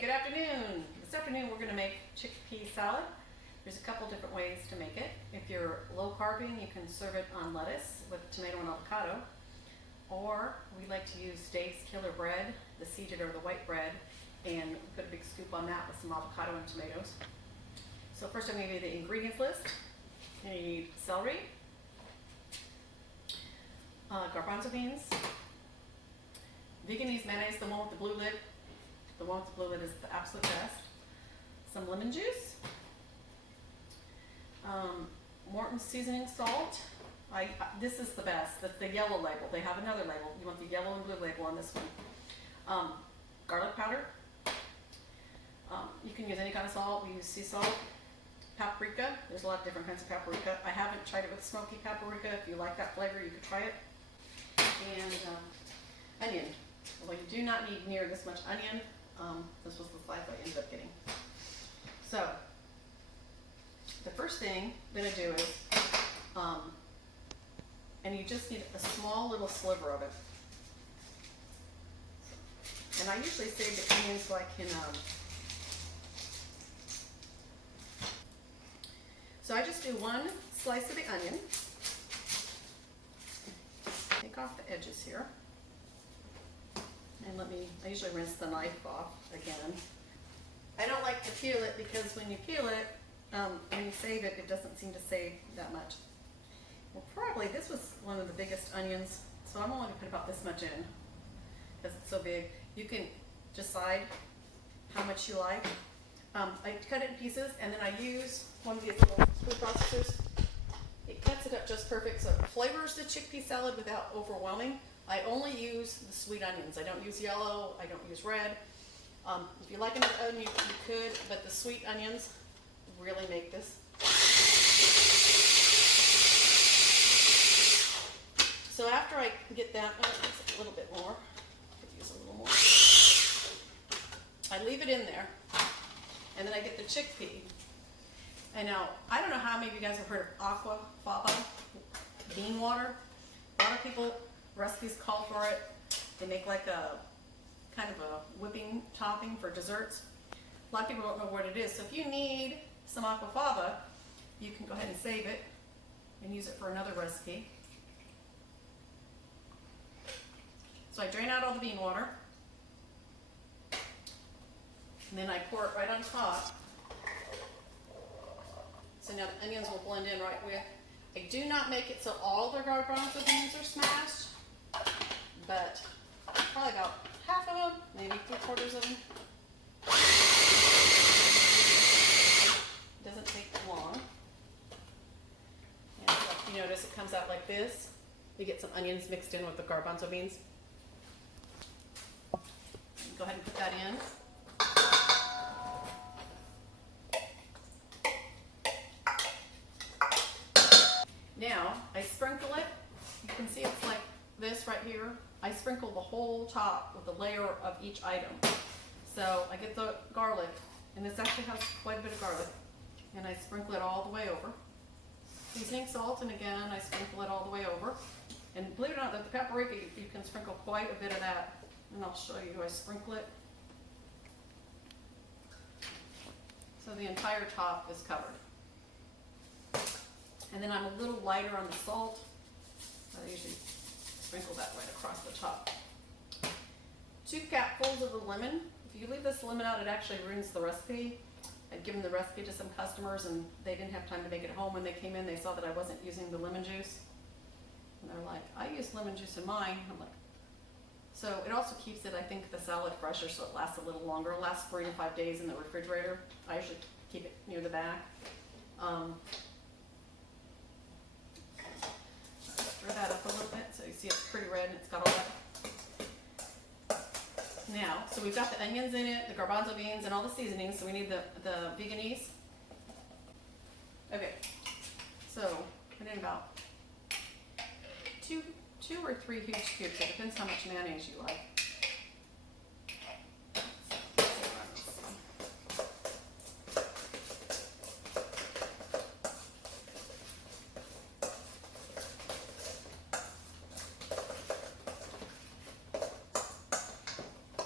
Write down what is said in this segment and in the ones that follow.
Good afternoon. This afternoon we're going to make chickpea salad. There's a couple different ways to make it. If you're low carbing, you can serve it on lettuce with tomato and avocado. Or we like to use Dave's Killer bread, the seeded or the white bread, and put a big scoop on that with some avocado and tomatoes. So first I'm going to give you the ingredients list. You need celery, garbanzo beans, Veganese mayonnaise, the one with the blue lid. The one with the blue lid is the absolute best. Some lemon juice, Morton's seasoning salt. This is the best. That's the yellow label. They have another label. You want the yellow and blue label on this one. Garlic powder. You can use any kind of salt. We use sea salt. Paprika. There's a lot of different kinds of paprika. I haven't tried it with smoky paprika. If you like that flavor, you could try it. And onion. Well, you do not need near this much onion. This was the slice I ended up getting. So, the first thing I'm going to do is, and you just need a small little sliver of it. And I usually save the onion so I can, so I just do one slice of the onion. Take off the edges here. And I usually rinse the knife off again. I don't like to peel it because when you peel it, when you save it, it doesn't seem to save that much. Well, probably this was one of the biggest onions, so I'm only going to put about this much in because it's so big. You can decide how much you like. I cut it in pieces and then I use one of these little food processors. It cuts it up just perfect, so it flavors the chickpea salad without overwhelming. I only use the sweet onions. I don't use yellow, I don't use red. If you like another onion, you could, but the sweet onions really make this. So after I get that, a little bit more, I could use a little more. I leave it in there, and then I get the chickpea. And now, I don't know how many of you guys have heard of aqua faba, bean water. A lot of people, recipes call for it. They make like a kind of a whipping topping for desserts. A lot of people don't know what it is. So if you need some aqua faba, you can go ahead and save it and use it for another recipe. So I drain out all the bean water, and then I pour it right on top. So now the onions will blend in right with. I do not make it so all the garbanzo beans are smashed, but probably about half of them, maybe 3/4 of them. It doesn't take long. And if you notice, it comes out like this. You get some onions mixed in with the garbanzo beans. Go ahead and put that in. Now, I sprinkle it. You can see it's like this right here. I sprinkle the whole top with a layer of each item. So I get the garlic, and this actually has quite a bit of garlic, and I sprinkle it all the way over. Seasoning salt, and again, I sprinkle it all the way over. And believe it or not, the paprika, you can sprinkle quite a bit of that, and I'll show you how I sprinkle it. So the entire top is covered. And then I'm a little lighter on the salt. I usually sprinkle that right across the top. 2 capfuls of the lemon. If you leave this lemon out, it actually ruins the recipe. I'd given the recipe to some customers and they didn't have time to make it home. When they came in, they saw that I wasn't using the lemon juice. And they're like, I use lemon juice in mine. I'm like, so it also keeps it, I think, the salad fresher so it lasts a little longer. It lasts 3 to 5 days in the refrigerator. I usually keep it near the back. Stir that up a little bit so you see it's pretty red and it's got all that. Now, so we've got the onions in it, the garbanzo beans, and all the seasonings, so we need the Veganese. Okay, so put in about two or 3 huge cubes. It depends how much mayonnaise you like.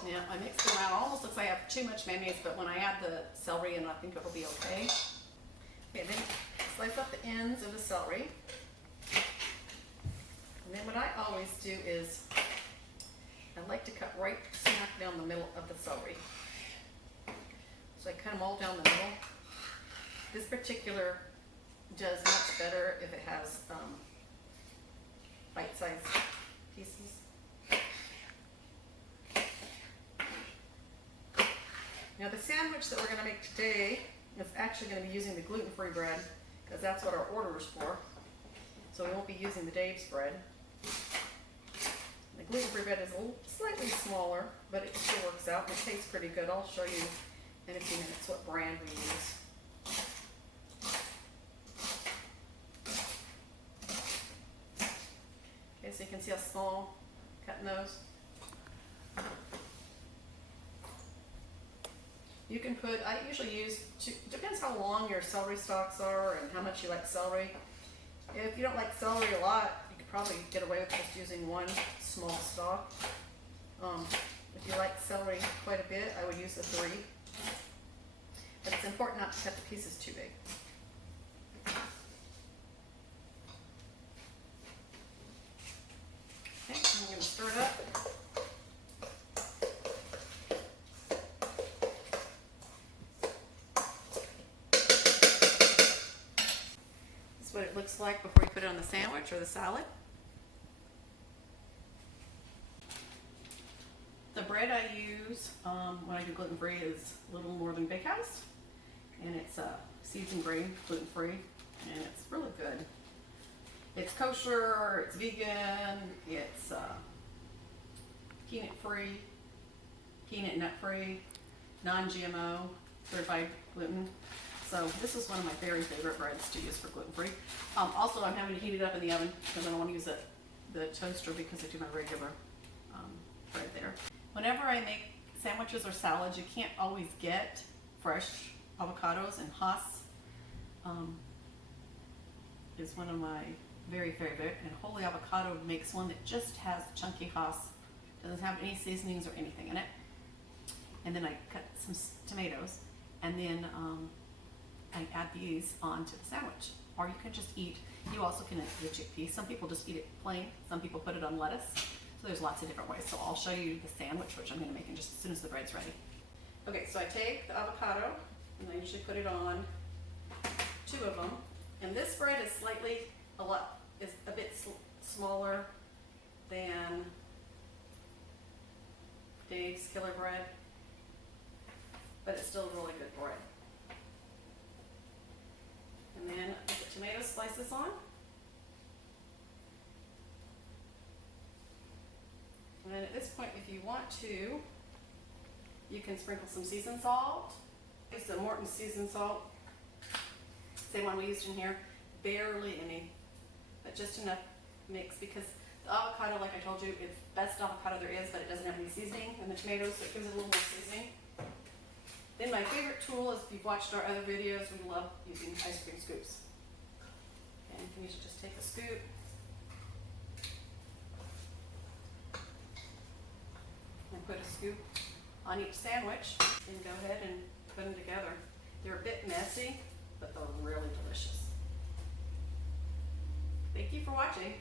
Now I mix it around. Almost looks like I have have too much mayonnaise, but when I add the celery in, I think it'll be okay. Okay, then slice up the ends of the celery. And then what I always do is I like to cut right smack down the middle of the celery. So I cut them all down the middle. This particular does much better if it has bite-sized pieces. Now the sandwich that we're going to make today is actually going to be using the gluten-free bread because that's what our order is for. So we won't be using the Dave's bread. The gluten-free bread is a little slightly smaller, but it still works out and it tastes pretty good. I'll show you in a few minutes what brand we use. Okay, so you can see how small I'm cutting those. You can put, I usually use, depends how long your celery stalks are and how much you like celery. If you don't like celery a lot, you could probably get away with just using one small stalk. If you like celery quite a bit, I would use the 3. But it's important not to cut the pieces too big. Okay, I'm going to stir it up. This is what it looks like before you put it on the sandwich or the salad. The bread I use when I do gluten-free is Little Northern Bakehouse, and it's seasoned grain, gluten-free, and it's really good. It's kosher, it's vegan, it's peanut-free, peanut nut-free, non-GMO, certified gluten. So this is one of my very favorite breads to use for gluten-free. Also, I'm having to heat it up in the oven because I don't want to use the toaster because I do my regular bread there. Whenever I make sandwiches or salads, you can't always get fresh avocados, and Hass is one of my very favorite, and Holy Avocado makes one that just has chunky Hass, doesn't have any seasonings or anything in it. And then I cut some tomatoes, and then I add these onto the sandwich. Or you can just eat, you also can eat the chickpea. Some people just eat it plain, some people put it on lettuce. So there's lots of different ways. So I'll show you the sandwich, which I'm going to make in just as soon as the bread's ready. Okay, so I take the avocado, and I usually put it on 2 of them. And this bread is a bit smaller than Dave's Killer Bread, but it's still really good bread. And then I put tomato slices on. And then at this point, if you want to, you can sprinkle some seasoned salt. Use the Morton seasoned salt. Same one we used in here. Barely any, but just enough mix because the avocado, like I told you, is the best avocado there is, but it doesn't have any seasoning. And the tomatoes, so it gives it a little more seasoning. Then my favorite tool is, if you've watched our other videos, we love using ice cream scoops. And you can usually just take a scoop. And put a scoop on each sandwich and go ahead and put them together. They're a bit messy, but they're really delicious. Thank you for watching.